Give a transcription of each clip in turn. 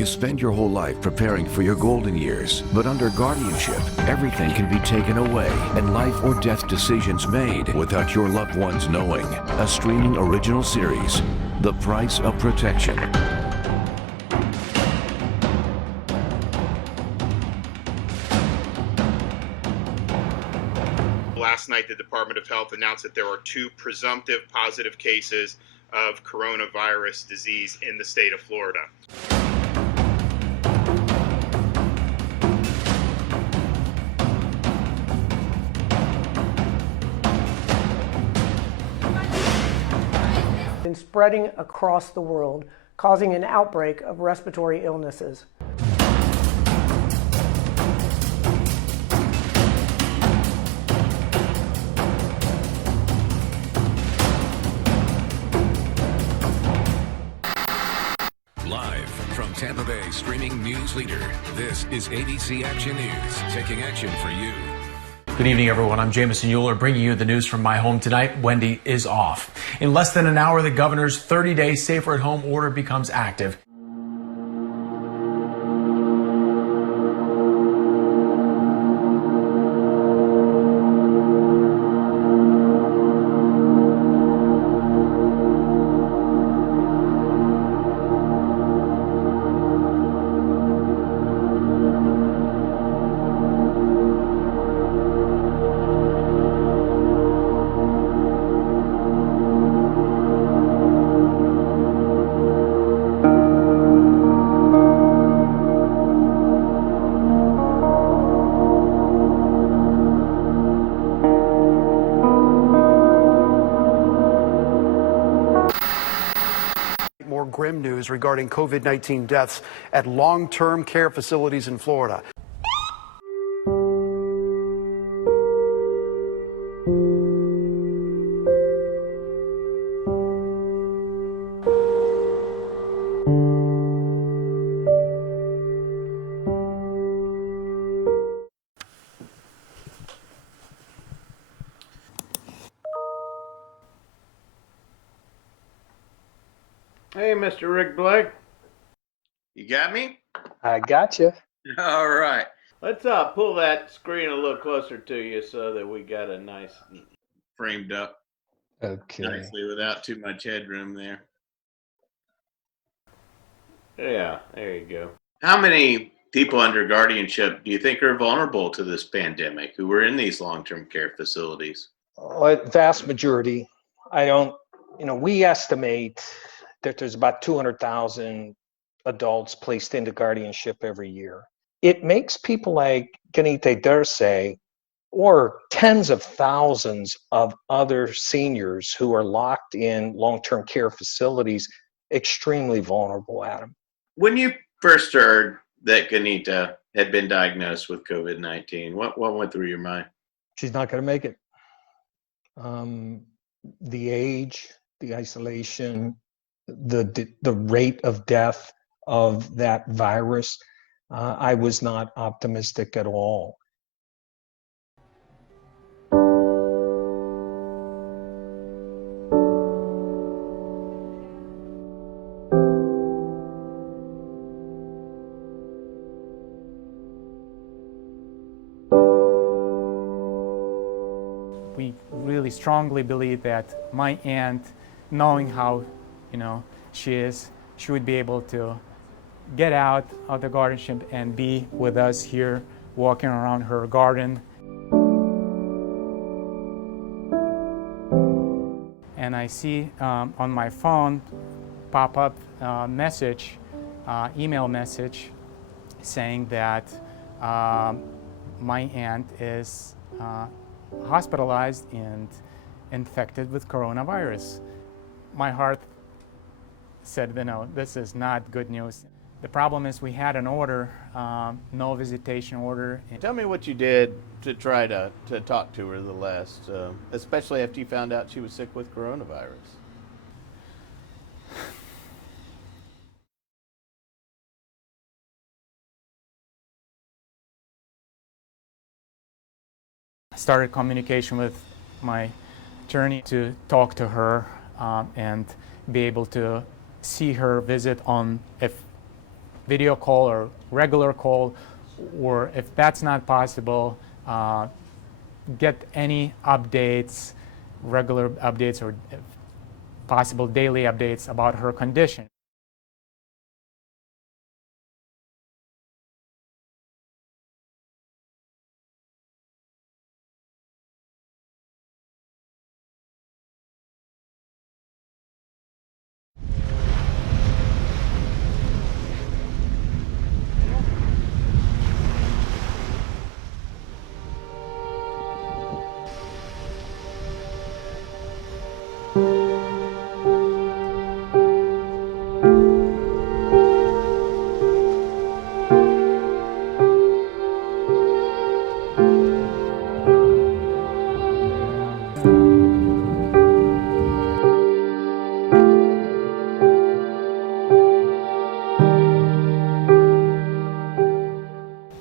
You spend your whole life preparing for your golden years, but under guardianship, everything can be taken away and life or death decisions made without your loved ones knowing. A streaming original series, The Price of Protection. Last night, the Department of Health announced that there are 2 presumptive positive cases of coronavirus disease in the state of Florida. Been spreading across the world, causing an outbreak of respiratory illnesses. Live from Tampa Bay streaming news leader, this is ABC Action News, taking action for you. Good evening, everyone. I'm Jameson Euler, bringing you the news from my home tonight. Wendy is off. In less than an hour, the governor's 30-day safer-at-home order becomes active. More grim news regarding COVID-19 deaths at long-term care facilities in Florida. Hey, Mr. Rick Blake. You got me? I got you. All right. Let's pull that screen a little closer to you so that we got a nice... Framed up Okay. nicely without too much headroom there. Yeah, there you go. How many people under guardianship do you think are vulnerable to this pandemic who are in these long-term care facilities? Vast majority. I don't, we estimate that there's about 200,000 adults placed into guardianship every year. It makes people like Genyte Dirse or tens of thousands of other seniors who are locked in long-term care facilities extremely vulnerable, Adam. When you first heard that Genyte had been diagnosed with COVID-19, what went through your mind? She's not going to make it. The age, the isolation, the rate of death of that virus, I was not optimistic at all. We really strongly believe that my aunt, knowing how, she is, she would be able to get out of the guardianship and be with us here, walking around her garden. And I see on my phone pop up message, email message, saying that my aunt is hospitalized and infected with coronavirus. My heart said, this is not good news. The problem is we had an order, no visitation order. Tell me what you did to try to talk to her the last, especially after you found out she was sick with coronavirus. I started communication with my attorney to talk to her and be able to see her visit on if video call or regular call, or if that's not possible, get any updates, regular updates or possible daily updates about her condition.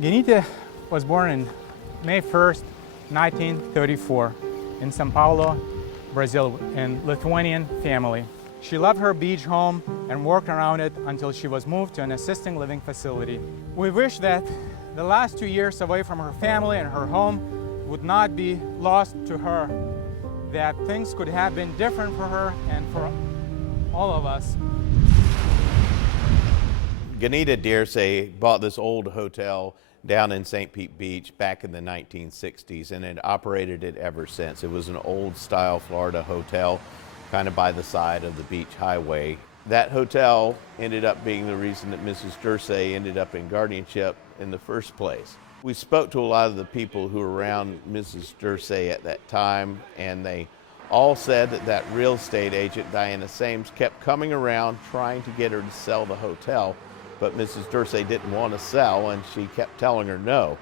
Genyte was born on May 1st, 1934 in São Paulo, Brazil, in Lithuanian family. She loved her beach home and worked around it until she was moved to an assisted living facility. We wish that the last 2 years away from her family and her home would not be lost to her, that things could have been different for her and for all of us. Genyte Dirse bought this old hotel down in St. Pete Beach back in the 1960s and had operated it ever since. It was an old style Florida hotel, kind of by the side of the beach highway. That hotel ended up being the reason that Mrs. Dirse ended up in guardianship in the first place. We spoke to a lot of the people who were around Mrs. Dirse at that time, and they all said that that real estate agent, Diana Sames, kept coming around trying to get her to sell the hotel, but Mrs. Dirse didn't want to sell, and she kept telling her no.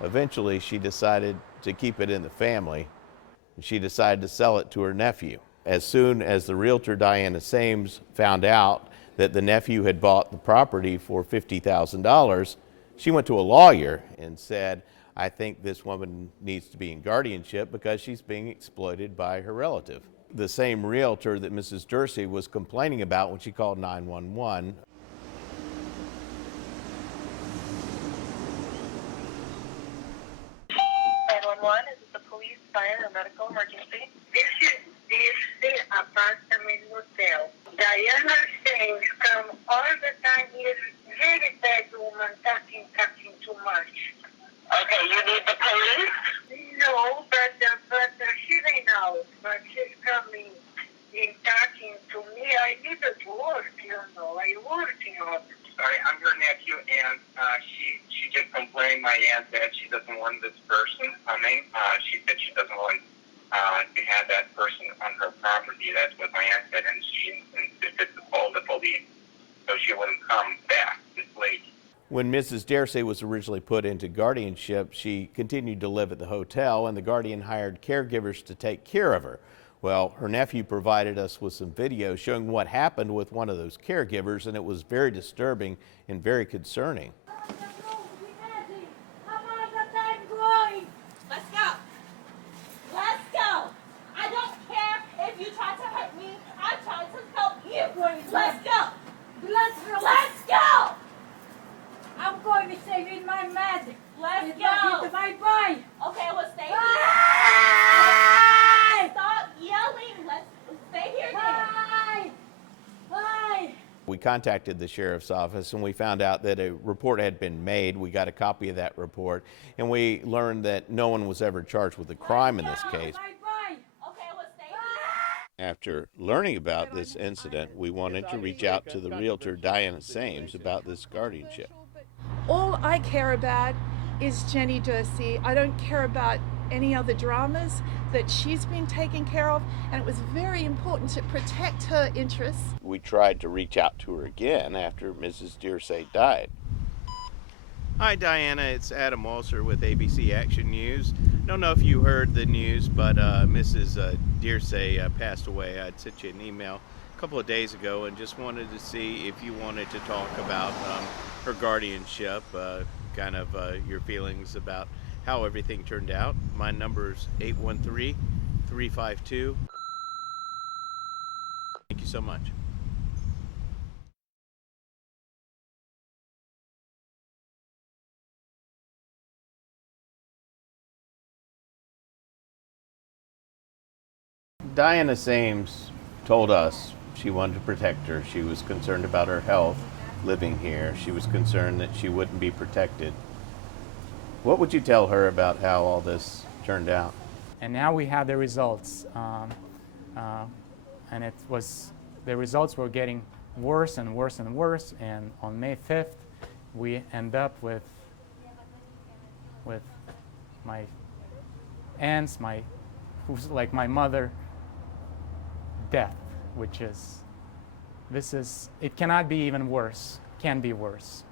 Eventually, she decided to keep it in the family, and she decided to sell it to her nephew. As soon as the realtor, Diana Sames, found out that the nephew had bought the property for $50,000, she went to a lawyer and said, I think this woman needs to be in guardianship because she's being exploited by her relative. The same realtor that Mrs. Dirse was complaining about when she called 911. 911, is it the police, fire, or medical emergency? This is the apartment hotel. Diana Sames come all the time here, very bad woman, talking too much. Okay, you need the police? No, but she ain't out, but she's coming in talking to me. I need to work, I working on it. Sorry, I'm her nephew, and she just complained, my aunt, that she doesn't want this person coming. She said she doesn't want to have that person on her property. That's what my aunt said, and she insisted to call the police so she wouldn't come back this late. When Mrs. Dirse was originally put into guardianship, she continued to live at the hotel, and the guardian hired caregivers to take care of her. Well, her nephew provided us with some video showing what happened with one of those caregivers, and it was very disturbing and very concerning. Let's go. Let's go. I don't care if you try to hurt me. I'm trying to help you. Let's go. Let's go. I'm going to save you in my med. Let's go. Bye-bye. Okay, well, stay here. Stop yelling. Let's stay here then. Bye. We contacted the sheriff's office and we found out that a report had been made. We got a copy of that report, and we learned that no one was ever charged with a crime in this case. Okay, well, stay here. After learning about this incident, we wanted to reach out to the realtor, Diana Sames, about this guardianship. All I care about is Genyte Dirse. I don't care about any other dramas, that she's been taken care of, and it was very important to protect her interests. We tried to reach out to her again after Mrs. Dirse died. Hi Diana, it's Adam Walser with ABC Action News. Don't know if you heard the news, but Mrs. Dirse passed away. I'd sent you an email a couple of days ago and just wanted to see if you wanted to talk about her guardianship, kind of your feelings about how everything turned out. My number is 813-352. Thank you so much. Diana Sames told us she wanted to protect her. She was concerned about her health living here. She was concerned that she wouldn't be protected. What would you tell her about how all this turned out? And now we have the results. And the results were getting worse and worse and worse. And on May 5th, we end up with my aunts, who's like my mother, death, which is, it cannot be even worse, can be worse.